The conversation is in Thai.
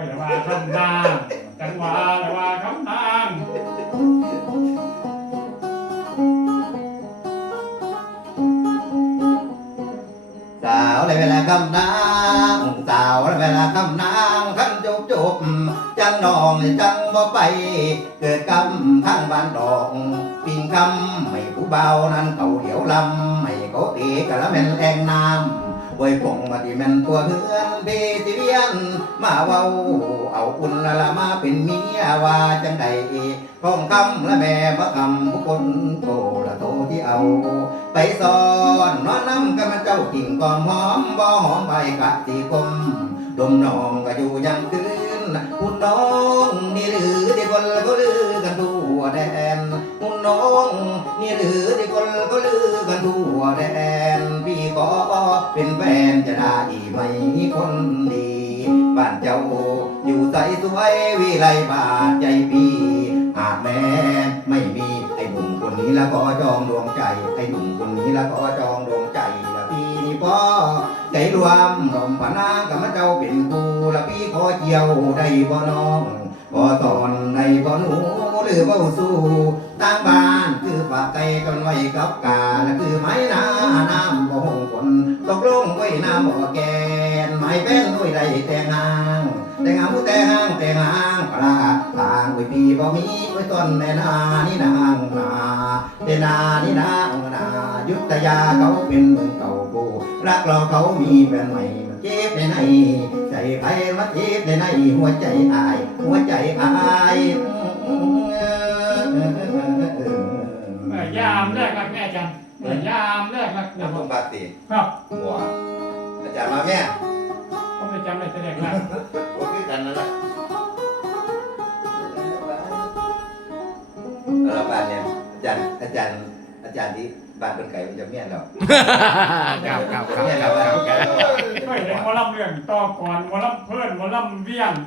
ยแต่ว่าคำนางจังหวะแต่ว่าคำนางสาวในเวลากำนางสาวในเวลากำนางขันจุบจุบจังนองจังบ่ไป เกิดกำข้างบ้านดอกปิงคำไม่ผู้เบานั้นเขาเหี่ยวลำไม่เขาตีกะละแม่นแองน้ำ ไว้ปงมาที่แม่นตัวเฮือนพี่สิเวียน มาเว้า เอาอุ่นละละมาเป็นเมียว่าจังใดก้องคำและแม่มาคำผู้คนโตละโตที่เอา ไปสอนนอนน้ำกับมันเจ้ากิ่งกอมหอมบ่หอมใบกะตีกลมดมนองก็อยู่ยังคืนหุ่นน้องนี่หรือที่คนก็ลือกันทั่วแดน หุ่นน้อง นี่หรือที่คนก็ลือกันทั่วแดนพี่ขอเป็นแฟนจะได้ไหมคนดี บ้านเจ้าอยู่ใสสวยวิไลบาทใจพี่หากแม่ไม่มีไอ้หนุ่มคนนี้แล้วก็จองดวงใจไอ้หนุ่มคนนี้แล้วก็จองดวงใจละพี่นี่พ่อ รวมลมพนางกับมาเจ้าเป็นกูละพี่ขอเจียวได้บ่น้องบ่ตอนในบ่หนูหรือบ่สู้ตั้งบ้านคือฝากใจกันไว้กับกาและคือไม้นาน้ำบ่หงฝนตกลงไว้น้ำบ่แก นไม้เป็นด้วยใดแต่งหางแต่งหางผู้แต่งหางแต่งหางปลาทางไว้ปีบ่มีไว้ต้นแม่นานี่นางนาเดนานี่นางนายุทธยาเขาเป็นเมืองเก่ากูรักเราเขามีแฟนใหม่มาเจ็บในในใจใครมาเจ็บในในหัวใจอาย หัวใจอายเอ่อยามแรกรักแม่จันเอ่อยามแรกรักน้ำพึ่งปาติครับบัวอาจารย์มาแม่ก็ ไม่จำได้แสดงรักก็คือกันนั่นแหละแล้วบ้านเนี่ยอาจารย์อาจารย์อาจารย์ที่บ้านเป็นไก่มันจะเมียนเราครับครับครับเมียนเราแล้วเคยเห็นหมอลำเรื่องต่อก่อนหมอลำเพื่อนหมอลำเวียน